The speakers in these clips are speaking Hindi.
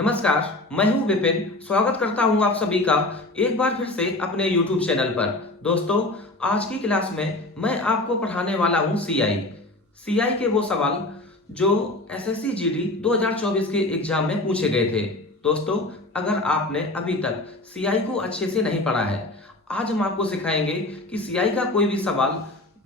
नमस्कार, मैं हूं विपिन। स्वागत करता हूं आप सभी का एक बार फिर से अपने YouTube चैनल पर। दोस्तों, आज की क्लास में मैं आपको पढ़ाने वाला हूं सीआई के वो सवाल जो एसएससी जीडी 2024 के एग्जाम में पूछे गए थे। दोस्तों, अगर आपने अभी तक सीआई को अच्छे से नहीं पढ़ा है, आज हम आपको सिखाएंगे कि सीआई का कोई भी सवाल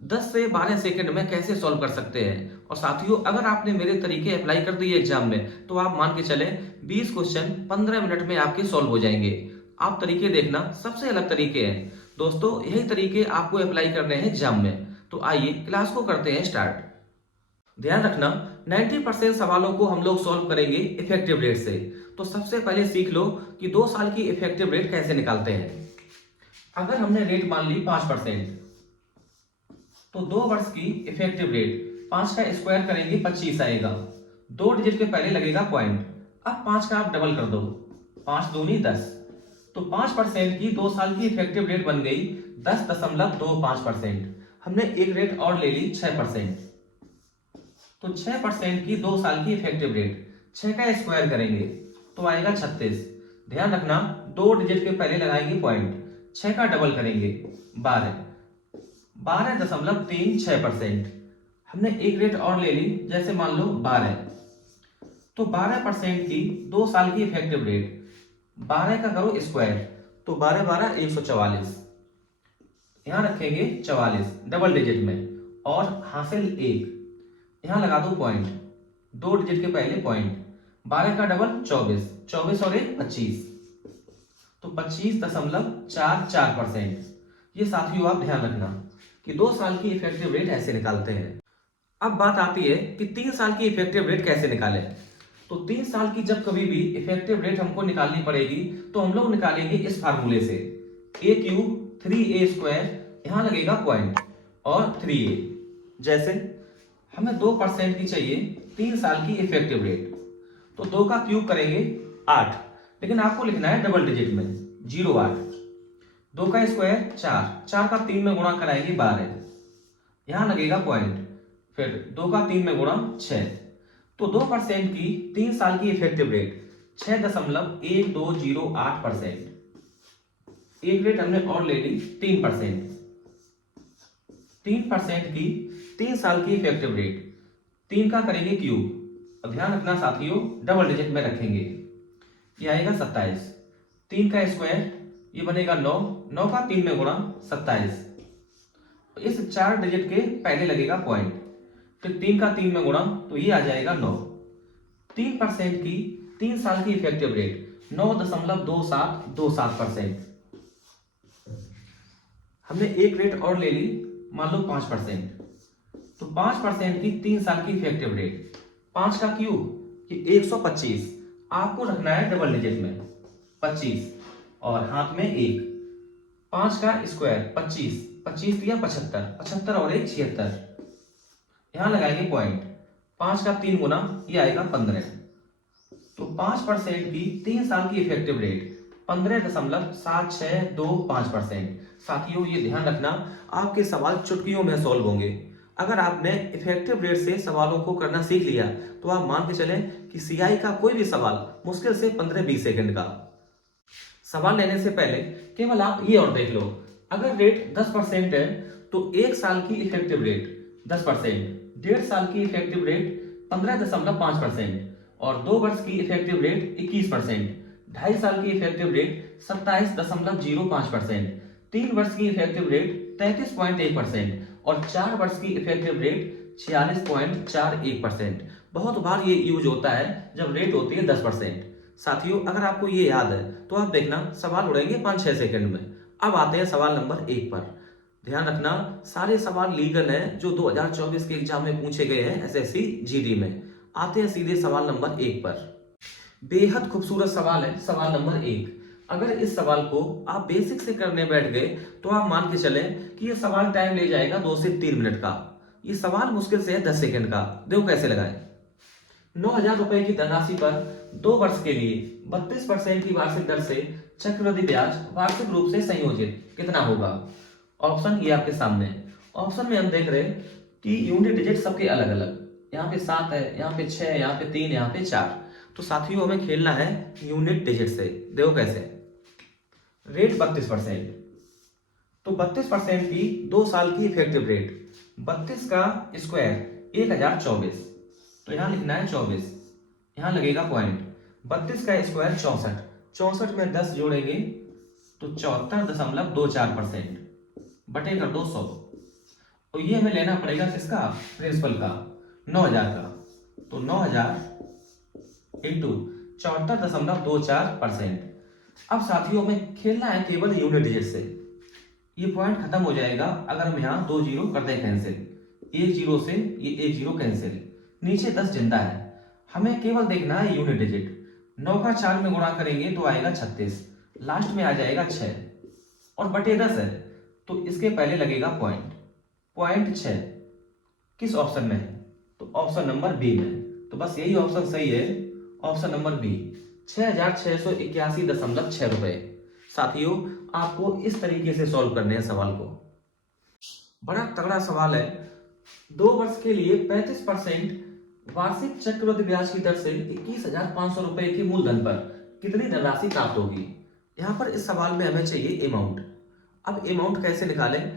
10 से 12 सेकंड में कैसे सॉल्व कर सकते हैं। और साथियों, अगर आपने मेरे तरीके अप्लाई कर दिए एग्जाम में तो आप मान के चलें 20 क्वेश्चन 15 मिनट में आपके सॉल्व हो जाएंगे। आप तरीके देखना, सबसे अलग तरीके हैं। दोस्तों, यही तरीके आपको अप्लाई करने हैं एग्जाम में। तो आइए क्लास को करते हैं स्टार्ट। ध्यान रखना, 90% सवालों को हम लोग सॉल्व करेंगे इफेक्टिव रेट से। तो सबसे पहले सीख लो कि 2 साल की इफेक्टिव रेट कैसे निकालते हैं। अगर हमने रेट मान ली 5%, तो 2 वर्ष की इफेक्टिव रेट 5 का स्क्वायर करेंगे 25 आएगा। 2 डिजिट के पहले लगेगा पॉइंट। अब 5 का आप डबल कर दो, 5 दूनी 10। तो 5% की 2 साल की इफेक्टिव रेट बन गई 10.25%। हमने एक रेट और ले ली 6%। तो 6% की 2 साल की इफेक्टिव रेट, 6 का स्क्वायर करेंगे तो आएगा 36। ध्यान रखना, 2 डिजिट के पहले लगाएंगे पॉइंट, 6 का डबल करेंगे 12। 12.36%। हमने एक रेट और ले ली, जैसे मान लो 12। तो 12% की 2 साल की इफेक्टिव रेट, 12 का करो स्क्वायर तो 12 12 144। यहां रखेंगे 44 डबल डिजिट में और हासिल 1। यहां लगा दो पॉइंट, 2 डिजिट के पहले पॉइंट। 12 का डबल 24, 24 और 1 25। तो 25.44%। ये साथियों आप ध्यान रखना कि 2 साल की इफेक्टिव रेट ऐसे निकालते हैं। अब बात आती है कि 3 साल की इफेक्टिव रेट कैसे निकालें। तो 3 साल की जब कभी भी इफेक्टिव रेट हमको निकालनी पड़ेगी तो हम लोग निकालेंगे इस फार्मूले से, a क्यूब 3a स्क्वायर, यहां लगेगा पॉइंट और 3a। जैसे हमें 2% की चाहिए 3 साल की इफेक्टिव रेट, तो 2 का क्यूब करेंगे 8, लेकिन आपको लिखना है डबल डिजिट में 08। 2 का स्क्वायर 4, 4 का 3 में गुणा कराएंगे 12, यहां लगेगा पॉइंट, फिर 2 का 3 में गुणा 6। तो 2% की 3 साल की इफेक्टिव रेट 6.1208%। एक रेट हमने और ले ली 3%। 3% की 3 साल की इफेक्टिव रेट, 3 का करेंगे क्यूब। अब ध्यान रखना साथियों, डबल डिजिट में रखेंगे, ये आएगा 27। 3 का स्क्वायर ये बनेगा 9, 9 का 3 में गुणा 27। इस 4 डिजिट के पहले लगेगा पॉइंट, फिर 3 का 3 में गुणा तो ये आ जाएगा 9। 3% की 3 साल की इफेक्टिव रेट 9.2727%। हमने एक रेट और ले ली, मान लो 5%। तो 5% की 3 साल की इफेक्टिव रेट, 5 का क्यूब ये 125, आपको रखना है डबल डिजिट में 25 और हाथ में 1। 5 का स्क्वायर 25, 25 दिया 75, 75 और 1 76। यहां लगाएंगे पॉइंट, 5 का 3 गुना ये आएगा 15। तो 5% की 3 साल की इफेक्टिव रेट 15.7625%। साथियों, ये ध्यान रखना, आपके सवाल चुटकियों में सॉल्व होंगे। अगर आपने इफेक्टिव रेट से सवालों को करना सीख लिया तो आप मान के चलें कि सीआई का कोई भी सवाल मुश्किल से 15-20 सेकंड का सवाल लेने से पहले केवल आप ये और देख लो, अगर रेट 10% है तो 1 साल की इफेक्टिव रेट 10%, 1.5 साल की इफेक्टिव रेट 15.5% और 2 वर्ष की इफेक्टिव रेट 21%, 2.5 साल की इफेक्टिव रेट 27.05%, 3 वर्ष की इफेक्टिव रेट 33.1% और 4 वर्ष की इफेक्टिव रेट 46.41%। बहुत बार ये यूज होता है जब रेट होती है 10%। साथियों, अगर आपको ये याद है तो आप देखना सवाल उड़ेंगे 5-6 सेकंड में। अब आते हैं सवाल नंबर 1 पर। ध्यान रखना, सारे सवाल लीगल हैं जो 2024 के एग्जाम में पूछे गए हैं एसएससी जीडी में। आते हैं सीधे सवाल नंबर 1 पर। बेहद खूबसूरत सवाल है सवाल नंबर 1। अगर इस सवाल को आप बेसिक से करने बैठ गए तो आप मान के चलें कि ये सवाल टाइम ले जाएगा 2 से 3 मिनट का। ये सवाल मुश्किल से है 10 सेकंड का। देखो कैसे लगाएं। 9,000 रुपए की धनराशि पर 2 वर्ष के लिए 32% की वार्षिक दर से चक्रवृद्धि ब्याज वार्षिक रूप से संयोजित कितना होगा। ऑप्शन ये आपके सामने। ऑप्शन में हम देख रहे हैं कि यूनिट डिजिट सबके अलग अलग, यहाँ पे 7 है, यहाँ पे 6, यहाँ पे 3, यहाँ पे 4। तो साथियों हमें खेलना है यूनिट डिजिट से। देखो कैसे, रेट 32%, तो 32% की 2 साल की इफेक्टिव रेट, 32 का स्क्वायर 1024, तो यहां लिखना है 24, यहां लगेगा पॉइंट। 32 का स्क्वायर 64, 64 में 10 जोड़ेंगे तो 74.24% बटे कर दो 100, तो ये हमें लेना पड़ेगा किसका, प्रिंसिपल का, 9000 का, तो 9000 इंटू 74.24%। अब साथियों में खेलना है केवल यूनिट डिजिट से। ये पॉइंट खत्म हो जाएगा अगर हम यहाँ 2 जीरो कर दें कैंसिल, एक जीरो से ये एक जीरो कैंसिल, नीचे 10 जिंदा है। हमें केवल देखना है यूनिट डिजिट। 9 का 4 में गुणा करेंगे तो आएगा 36, लास्ट में आ जाएगा 6 और बटे 10 है तो इसके पहले लगेगा पॉइंट, पॉइंट 6 किस ऑप्शन में है, तो ऑप्शन नंबर बी में। तो बस यही ऑप्शन सही है, ऑप्शन नंबर बी, 6681.6 रुपए। साथियों आपको इस तरीके से सॉल्व करने हैं सवाल को। बड़ा तगड़ा सवाल है। 2 वर्ष के लिए 35% वार्षिक चक्रवृद्धि ब्याज की दर से 21,500 रुपए के मूलधन पर कितनी धनराशि प्राप्त होगी। यहाँ पर इस सवाल में हमें चाहिए अमाउंट। अब अमाउंट कैसे निकालें,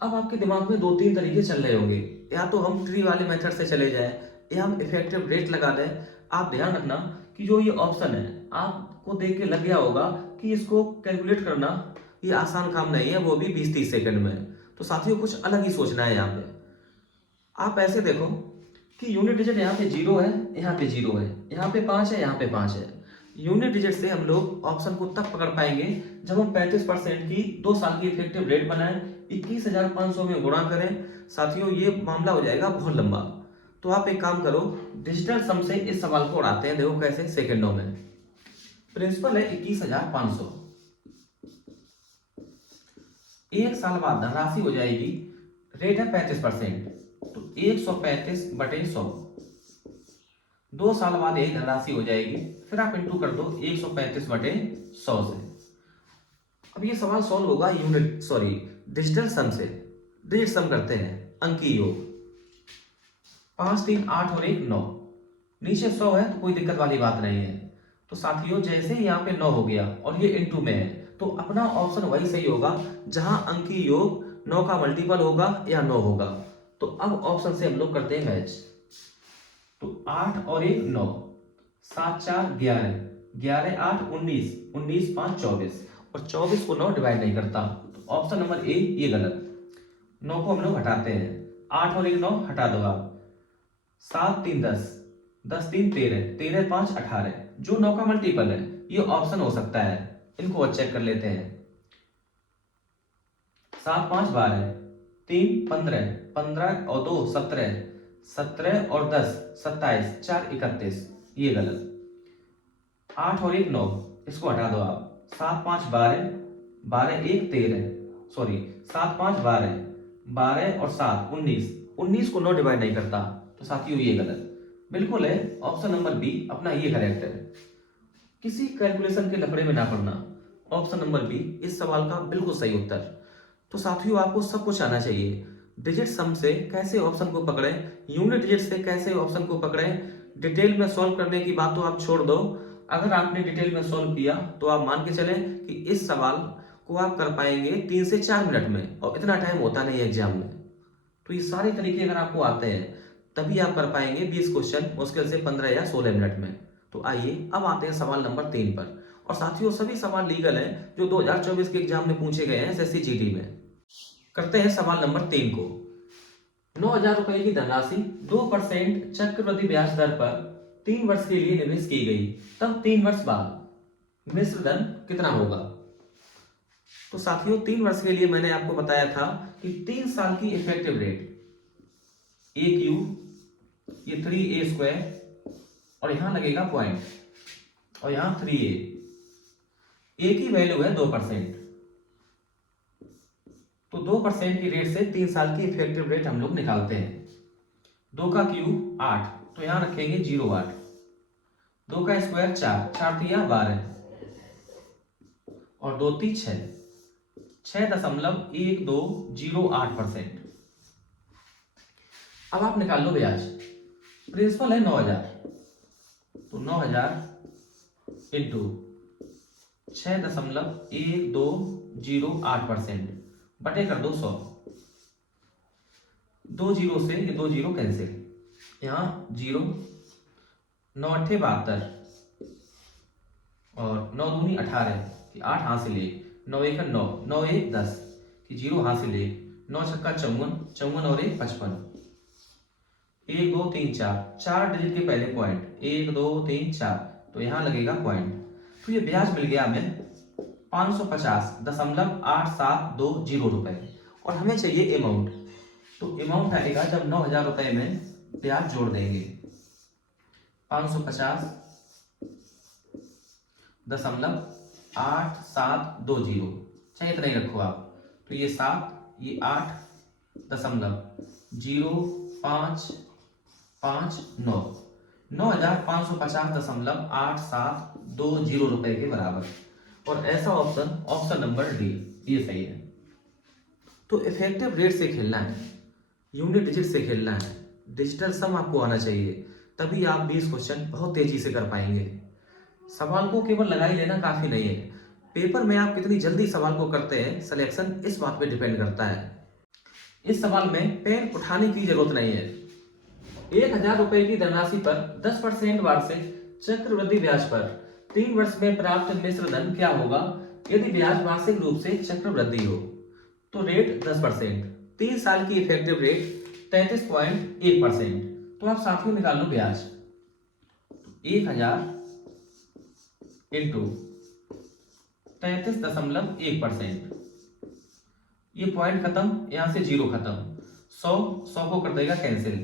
अब आपके दिमाग में 2-3 तरीके चल रहे होंगे, या तो हम ट्री वाले मेथड से चले जाएं या हम इफेक्टिव रेट लगा दें। आप ध्यान रखना कि जो ये ऑप्शन है आपको देख के लग गया होगा कि इसको कैलकुलेट करना ये आसान काम नहीं है, वो भी 20-30 सेकंड में। तो साथियों कुछ अलग ही सोचना है यहाँ पे। आप ऐसे देखो कि यूनिट डिजिट यहाँ पे 0 है, यहाँ पे 0 है, यहाँ पे 5 है, यहाँ पे 5 है। यूनिट डिजिट से हम लोग ऑप्शन को तब पकड़ पाएंगे जब हम 35% की 2 साल की इफेक्टिव रेट बनाएं, 21,500 में गुणा करें। साथियों ये मामला हो जाएगा बहुत लंबा, तो आप एक काम करो, डिजिटल सम से इस सवाल को उड़ाते हैं। देखो कैसे, सेकंडों में। प्रिंसिपल है 21,500, एक साल बाद धनराशि हो जाएगी, रेट है 35%, तो 135 बटे 100, 2 साल बाद यही धनराशि हो जाएगी, फिर आप इंटू कर दो 135 बटे 100 से। अब ये सवाल सॉल्व होगा यूनिट डिजिटल सम से। डिजिट सम करते हैं, अंकीय योग, 5 3 8 और 1 9, नीचे 100 है तो कोई दिक्कत वाली बात नहीं है। तो साथियों जैसे ही यहाँ पे 9 हो गया और ये इंटू में है, तो अपना ऑप्शन वही सही होगा जहां अंकीय योग 9 का मल्टीपल होगा या 9 होगा। तो अब ऑप्शन से हम लोग करते हैं मैच। तो 8 और 1 9, 7 4 11, 11 8 19, 19 5 24, और 24 को 9 डिवाइड नहीं करता, तो ऑप्शन नंबर ए ये गलत। 9 को हम लोग हटाते हैं, 8 और 1 9 हटा दो आप, 7 3 10, 10 3 13, 13 5 18, जो 9 का मल्टीपल है ये ऑप्शन हो सकता है, इनको चेक कर लेते हैं। 7 5 12, 3 15, 15 और 2 17, 17 और 10 27, 4 31, ये गलत। 8 और 1 9, इसको हटा दो आप, 7 5 12, 12 1 13, 7 5 12, 12 और 7 19, 19 को 9 डिवाइड नहीं करता, तो साथियों ये गलत। बिल्कुल है, ऑप्शन नंबर बी अपना ये करेक्ट है। किसी कैलकुलेशन के लफड़े में ना पड़ना, ऑप्शन नंबर बी इस सवाल का बिल्कुल सही उत्तर। तो साथियों आपको सब कुछ आना चाहिए। डिजिट सम से कैसे ऑप्शन को पकड़ें, यूनिट डिजिट से कैसे ऑप्शन को पकड़ें, डिटेल में सॉल्व करने की बात तो आप छोड़ दो। अगर आपने डिटेल में सॉल्व किया तो आप मान के चलें कि इस सवाल को आप कर पाएंगे 3 से 4 मिनट में, और इतना टाइम होता नहीं है एग्जाम में। तो ये सारे तरीके अगर आपको आते हैं तभी आप कर पाएंगे 20 क्वेश्चन मुश्किल से 15 या 16 मिनट में। तो आइए अब आते हैं सवाल नंबर 3 पर। और साथियों सभी सवाल लीगल हैं जो 2024 के एग्जाम में पूछे गए हैं एसएससी जीडी में। करते हैं सवाल नंबर 3 को। 9,000 रुपए की धनराशि 2% चक्रवृद्धि ब्याज दर पर 3 वर्ष के लिए निवेश की गई, तब 3 वर्ष बाद मिश्र धन कितना होगा। तो साथियों 3 वर्ष के लिए मैंने आपको बताया था कि 3 साल की इफेक्टिव रेट ए क्यू, ये 3a स्क्वायर, और यहां लगेगा पॉइंट, और यहां 3a, ए की वैल्यू है 2%, तो 2% की रेट से 3 साल की इफेक्टिव रेट हम लोग निकालते हैं। 2 का क्यूब 8, तो यहां रखेंगे 0.8, 2 का स्क्वायर 4, 4 3 12, और 2 3 6, 6.1208%। अब आप निकाल लो ब्याज। प्रिंसिपल है 9,000, तो 9000 इंटू 6.1208% बटे कर दो 100। 2 जीरो से ये 2 जीरो कैंसिल, यहाँ 0, 9 अट्ठे 72 और 9 दूनी 18 कि 8 हासिल 1, 9 एक 9, 9 एक 10 कि 0 हासिल 1, 9 छक्का 54, 54 और 1 55, 1 2 3 4, 4 डिजिट के पहले पॉइंट 1 2 3 4, तो यहाँ लगेगा पॉइंट। तो ये ब्याज मिल गया हमें 550.8720 रुपए और हमें चाहिए अमाउंट। तो अमाउंट आएगा जब 9000 रुपए में ब्याज जोड़ देंगे 550.8720, चाहे इतना ही रखो आप। तो ये 7 ये 8.0559 9550.8720 रुपए के बराबर। और ऐसा ऑप्शन नंबर डी ये सही है। तो इफेक्टिव रेट से खेलना है, यूनिट डिजिट से खेलना है, डिजिटल सम आपको आना चाहिए, तभी आप 20 क्वेश्चन बहुत तेजी से कर पाएंगे। सवाल को केवल लगा ही लेना काफी नहीं है, पेपर में आप कितनी जल्दी सवाल को करते हैं सिलेक्शन इस बात पे डिपेंड करता है। इस सवाल में पेन उठाने की जरूरत नहीं है। 1000 रुपए की धनराशि पर 10% वार्षिक चक्रवृद्धि ब्याज पर 3 वर्ष में प्राप्त मिश्र धन क्या होगा यदि ब्याज वार्षिक रूप से चक्रवृद्धि हो। तो रेट 10%, 3 साल की इफेक्टिव रेट 33.1%। तो आप साथियों निकाल लो ब्याज, 1000 इंटू 33.1%, ये पॉइंट खत्म, यहां से 0 खत्म, 100 को कर देगा कैंसिल,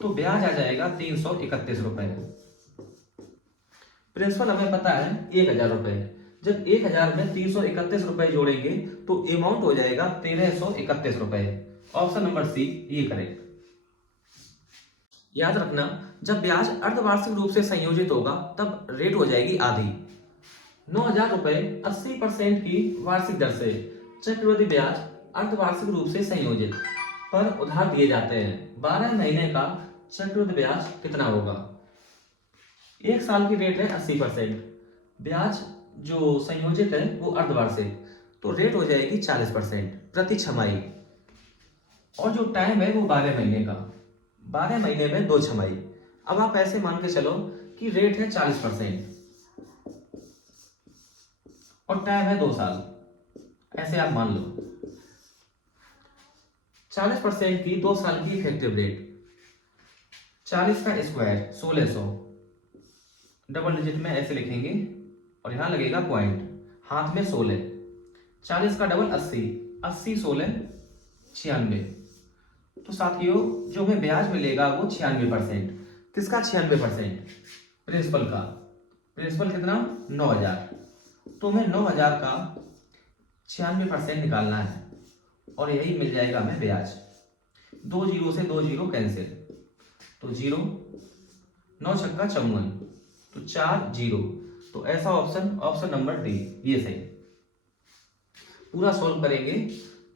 तो ब्याज आ जाएगा 331 रुपए। प्रिंसिपल हमें पता है 1000 रुपए, जब 1000 में 331 रुपए जोड़ेंगे तो अमाउंट हो जाएगा 1331 रुपए। ऑप्शन नंबर सी ये करेक्ट। याद रखना जब ब्याज अर्धवार्षिक रूप से संयोजित होगा तब रेट हो जाएगी आधी। 9000 रुपए 80% की वार्षिक दर से चक्रवृद्धि ब्याज अर्धवार्षिक रूप से संयोजित पर उधार दिए जाते हैं। 12 महीने का चक्रवृद्धि ब्याज कितना होगा। 1 साल की रेट है 80%, ब्याज जो संयोजित है वो अर्धवार्षिक, तो रेट हो जाएगी 40% प्रति छमाही, और जो टाइम है वो 12 महीने का, 12 महीने में 2 छमाही। अब आप ऐसे मान के चलो कि रेट है 40% और टाइम है 2 साल, ऐसे आप मान लो 40% की 2 साल की इफेक्टिव रेट, 40 का स्क्वायर 1600, डबल डिजिट में ऐसे लिखेंगे और यहां लगेगा पॉइंट, हाथ में 16, 40 का डबल 80, 80 16 96। तो साथियों जो हमें ब्याज मिलेगा वो 96%। किसका 96%? प्रिंसिपल का। प्रिंसिपल कितना? 9000। तो हमें 9000 का 96% निकालना है और यही मिल जाएगा हमें ब्याज। 2 जीरो से 2 जीरो कैंसिल, तो 0, 9 छक्का 54, तो 4 जीरो, तो ऐसा ऑप्शन नंबर डी ये सही। पूरा सॉल्व करेंगे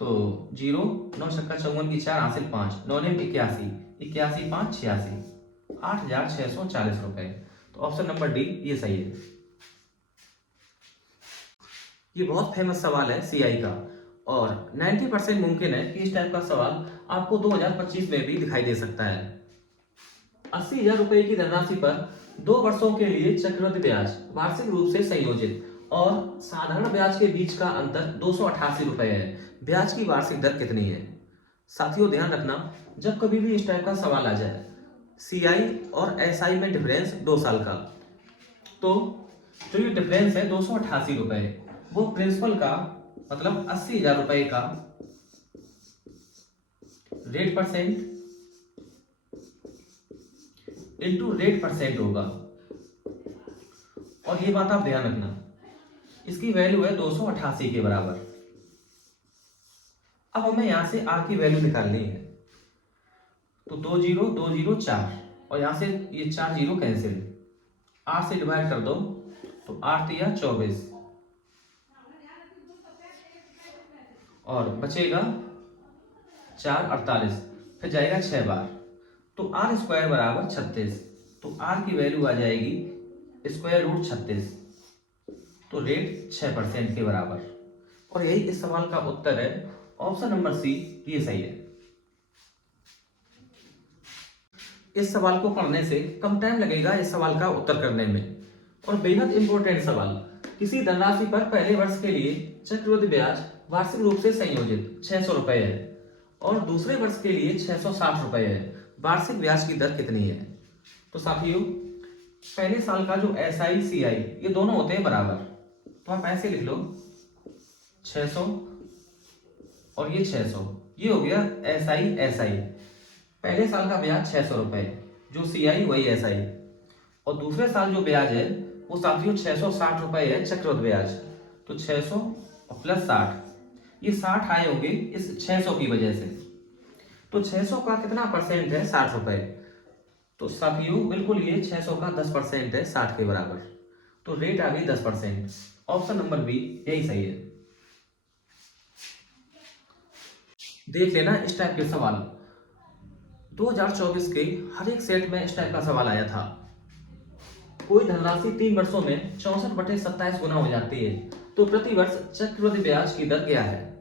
तो 0, 9 छक्का 54 की 4 हासिल 5, 9 ने 81, 81 5 86, 8640 रुपए। तो ऑप्शन नंबर डी ये सही है। ये बहुत फेमस सवाल है सीआई का और 90% मुमकिन है कि इस टाइप का सवाल आपको 2025 में भी दिखाई दे सकता है। 80,000 रुपए की धनराशि पर 2 वर्षों के लिए चक्रवृद्धि ब्याज वार्षिक रूप से संयोजित और साधारण ब्याज के बीच का अंतर 288 रुपए है। ब्याज की वार्षिक दर कितनी है? साथियों ध्यान रखना जब कभी भी इस टाइप का सवाल आ जाए, सीआई और एसआई में डिफरेंस 2 साल का, तो जो ये डिफरेंस है 288 रुपए, वो प्रिंसिपल का मतलब 80,000 रुपए का rate percent into rate percent होगा। और ये बात आप ध्यान रखना, इसकी वैल्यू है 288 के बराबर। अब हमें यहां से आर की वैल्यू निकालनी है, तो 2 जीरो 2 जीरो 4 और यहां से ये 4 जीरो कैंसिल, 8 से डिवाइड कर दो तो 8 या 24 और बचेगा 4 48, फिर जाएगा 6 बार, तो आर स्क्वायर बराबर 36। तो आर की वैल्यू आ जाएगी स्क्वायर रूट 36, तो रेट 6% के बराबर। और यही इस सवाल का उत्तर है, ऑप्शन नंबर सी, ये सही है। इस सवाल को पढ़ने से कम टाइम लगेगा इस सवाल का उत्तर करने में, और बेहद इंपॉर्टेंट सवाल। किसी धनराशि पर पहले वर्ष के लिए चक्रवृद्धि ब्याज वार्षिक रूप से संयोजित 600 रुपए है और दूसरे वर्ष के लिए 660 रुपए है। वार्षिक ब्याज की दर कितनी है? तो साथियों, पहले साल का जो SI CI ये दोनों होते हैं बराबर, तो आप ऐसे लिख लो 600 और ये 600, ये हो गया SI। पहले साल का ब्याज 600 रुपए, जो CI वही SI, और दूसरे साल जो ब्याज है वो साथियों 660 रुपए है चक्रवृद्धि ब्याज। तो 600 और प्लस 60, ये 60 आए होंगे इस 600 की वजह से। तो 600 का कितना परसेंट है? 60 रुपए। तो साथियों बिल्कुल ये 600 का 10% है 60 के बराबर, तो रेट आ गई 10%। ऑप्शन नंबर बी यही सही है। देख लेना इस टाइप के सवाल 2024 के हर एक सेट में इस टाइप का सवाल आया था। कोई धनराशि 3 वर्षों में 64/27 गुना हो जाती है, तो प्रति वर्ष चक्रवृद्धि ब्याज की दर क्या है?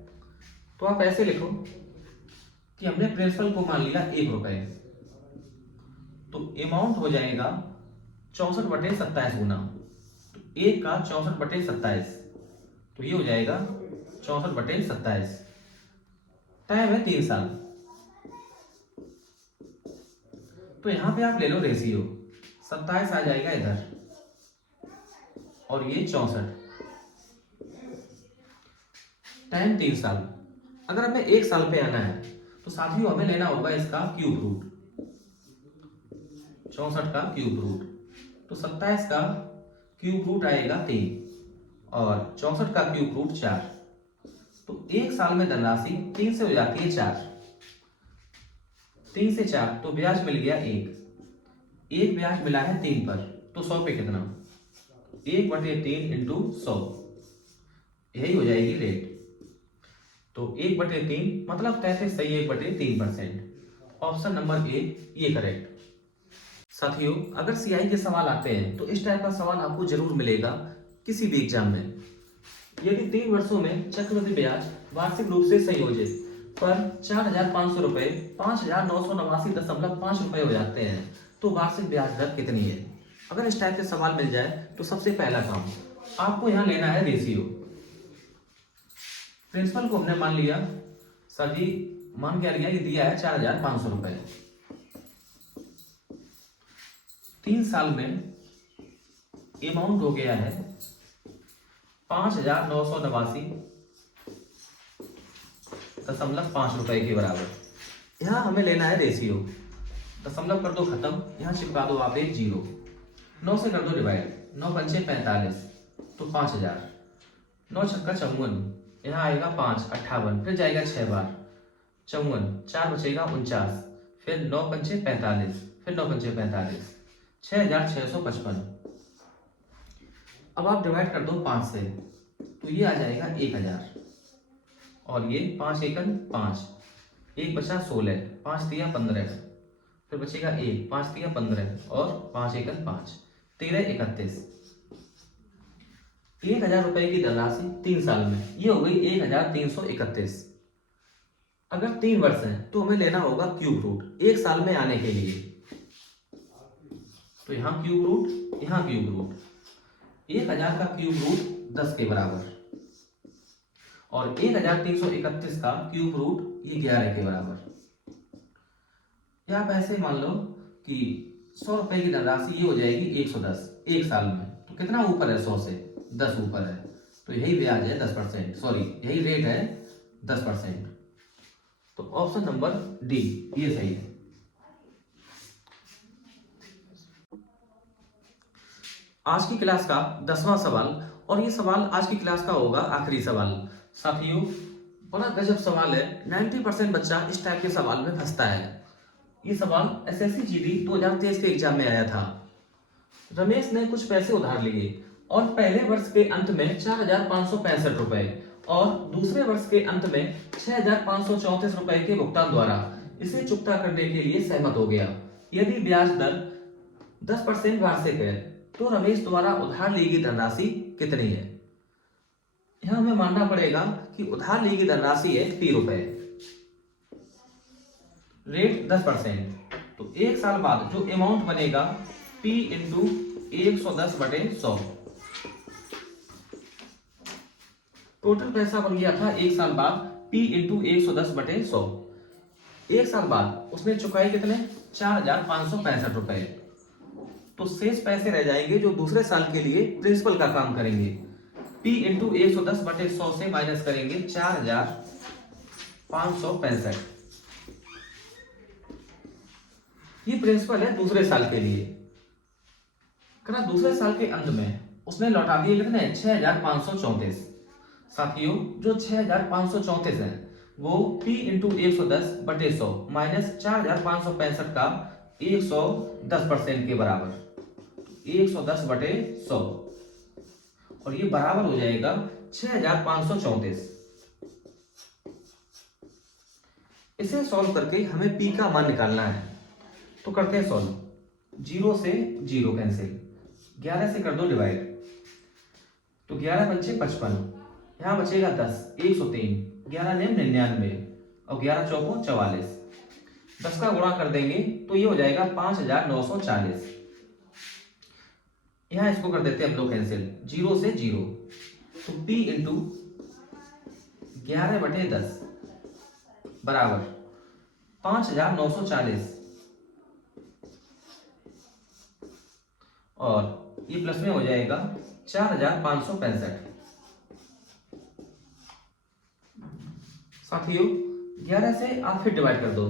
तो आप ऐसे लिखो कि हमने प्रिंसिपल को मान लिया 1 रुपए, तो अमाउंट हो जाएगा 64/27 गुना, तो 1 का 64/27, तो ये हो जाएगा 64/27। टाइम है 3 साल, तो यहां पे आप ले लो रेशियो, 27 आ जाएगा इधर और ये 64। टाइम 3 साल। अगर हमें 1 साल पे आना है तो साथियों हमें लेना होगा इसका क्यूब रूट, 64 का क्यूब रूट, तो 27 का क्यूब रूट आएगा 3 और 64 का क्यूब रूट 4। तो 1 साल में धनराशि 3 से हो जाती है 4, 3 से 4, तो ब्याज मिल गया 1 ब्याज मिला है 3 पर, तो 100 पे कितना? 1/3 इंटू 100, यही हो जाएगी रेट। तो 1/3 मतलब 33 सही 1/3%। ऑप्शन नंबर ए ये करेक्ट। साथियों अगर CI के सवाल आते हैं तो इस टाइप का सवाल आपको जरूर मिलेगा किसी भी एग्जाम में। यदि 3 वर्षों में चक्रवृद्धि ब्याज वार्षिक रूप से संयोजित पर 4,500 रुपए 5,989.5 रुपए हो जाते हैं, तो वार्षिक ब्याज दर कितनी है? अगर इस टाइप के सवाल मिल जाए तो सबसे पहला काम आपको यहाँ लेना है रेशियो। प्रिंसिपल को हमने मान लिया, सर जी मान क्या लिया, ये दिया है 4,500 रुपए। 3 साल में अमाउंट हो गया है 5,989.5 रुपए के बराबर। यहाँ हमें लेना है रेशियो, दशमलव कर दो खत्म, यहाँ चिपका दो आप एक 0, 9 से कर दो डिवाइड, 9 पंचे 45, तो 5,000, 9 छक्का 54, यहाँ आएगा 5 58, फिर जाएगा 6 बार 54, 4 बचेगा 49, फिर 9 पंचे 45, फिर 9 पंचे 45, 6,655। अब आप डिवाइड कर दो 5 से, तो ये आ जाएगा 1,000, और ये 5 एकन 5, 1 बचा 16, 5 दिया 15, फिर बचेगा 1, 5 दिया 15 और 5 एकन 5, 13 31। 1,000 रुपए की धनराशि 3 साल में, ये हो गई 1,331। अगर 3 वर्ष है तो हमें लेना होगा क्यूब रूट 1 साल में आने के लिए, तो यहाँ क्यूब रूट, यहाँ क्यूब रूट, 1,000 का क्यूब रूट 10 के बराबर, और 1,331 का क्यूब रूट ये 11 के बराबर। या आप ऐसे मान लो कि 100 रुपए की धनराशि ये हो जाएगी 110 1 साल में, तो कितना ऊपर है? 100 से 10 ऊपर है, तो यही ब्याज है 10%, सॉरी यही रेट है 10%। तो ऑप्शन नंबर डी ये सही है। आज की क्लास का 10वां सवाल, और ये सवाल आज की क्लास का होगा आखिरी सवाल। साथियों बड़ा गजब सवाल है, 90% बच्चा इस टाइप के सवाल में फंसता है। ये सवाल SSC GD 2023 के एग्जाम में आया था। रमेश ने कुछ पैसे उधार लिए और पहले वर्ष के अंत में 4,565 रुपए और दूसरे वर्ष के अंत में 6,534 रुपए के भुगतान द्वारा इसे चुकता करने के लिए सहमत हो गया। यदि ब्याज दर 10% वार्षिक है तो रमेश द्वारा उधार ली गई धनराशि कितनी है। यहां हमें मानना पड़ेगा कि उधार ली गई धनराशि है ₹P, रेट 10%। तो एक साल बाद जो अमाउंट बनेगा P इंटू 110/100। टोटल पैसा बन गया था एक साल बाद P इंटू 110/100। एक साल बाद उसने चुकाई कितने, 4,565 रुपए। तो शेष पैसे रह जाएंगे जो दूसरे साल के लिए प्रिंसिपल का काम करेंगे। P इंटू 110/100 से माइनस करेंगे 4,565। ये प्रिंसिपल है दूसरे साल के लिए। करा दूसरे साल के अंत में उसने लौटा दिए कितने, 6,534। साथियों जो 6,534 है वो P इंटू 110/100 माइनस 4,565 का 110% के बराबर, 110/100, और ये बराबर हो जाएगा 6,534। इसे सॉल्व करके हमें P का मान निकालना है। तो करते हैं सॉल्व। 0 से 0 कैंसिल, 11 से कर दो डिवाइड। तो 11 पंचे 55, यहाँ बचेगा 10, 103, 11 ने 99 और 11 चौको 44। 10 का गुणा कर देंगे तो ये हो जाएगा 5,940। यहाँ इसको कर देते हैं हम लोग कैंसिल, 0 से 0। तो P इंटू 11/10 बराबर 5,940, और ये प्लस में हो जाएगा 4,565। साथियों 11 से आप फिर डिवाइड कर दो।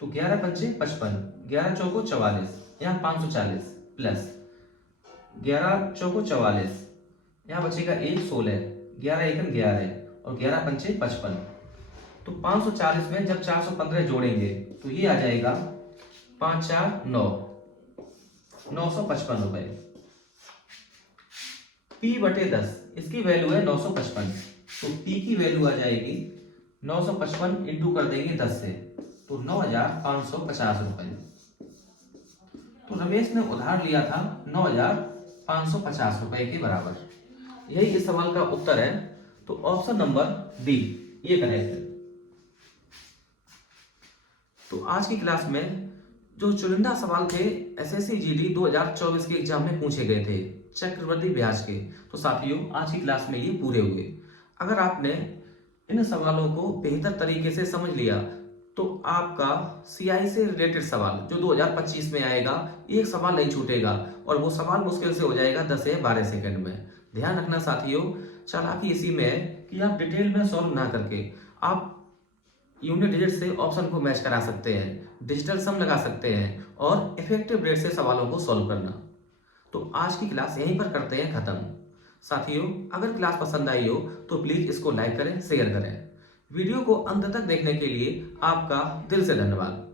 तो 11 पंचे 55, 11 चौको 44, यहाँ 540 प्लस 11 चौको 44, यहाँ बचेगा 1 16, 11 एकन 11 और 11 पंचे 55। तो 540 में जब 415 जोड़ेंगे तो ये आ जाएगा 955 रुपए। P/10 इसकी वैल्यू है 955। तो P की वैल्यू आ जाएगी 955 इंटू कर देंगे 10 से, तो 9,550 रुपए। तो रमेश ने उधार लिया था 9,550 रुपए के बराबर। यही इस सवाल का उत्तर है। तो ऑप्शन नंबर डी ये करेक्ट है। तो आज की क्लास में जो चुनिंदा सवाल थे एसएससी जीडी 2024 के एग्जाम में पूछे गए थे चक्रवृद्धि ब्याज के, तो साथियों आज की क्लास में ये पूरे हुए। अगर आपने इन सवालों को बेहतर तरीके से समझ लिया तो आपका सीआई से रिलेटेड सवाल जो 2025 में आएगा, एक सवाल नहीं छूटेगा, और वो सवाल मुश्किल से हो जाएगा 10 से 12 सेकंड में। ध्यान रखना साथियों, चालाकी इसी में है कि आप डिटेल में सॉल्व ना करके आप यूनिट डिजिट से ऑप्शन को मैच करा सकते हैं, डिजिटल सम लगा सकते हैं, और इफेक्टिव रेट से सवालों को सॉल्व करना। तो आज की क्लास यहीं पर करते हैं खत्म। साथियों अगर क्लास पसंद आई हो तो प्लीज इसको लाइक करें, शेयर करें। वीडियो को अंत तक देखने के लिए आपका दिल से धन्यवाद।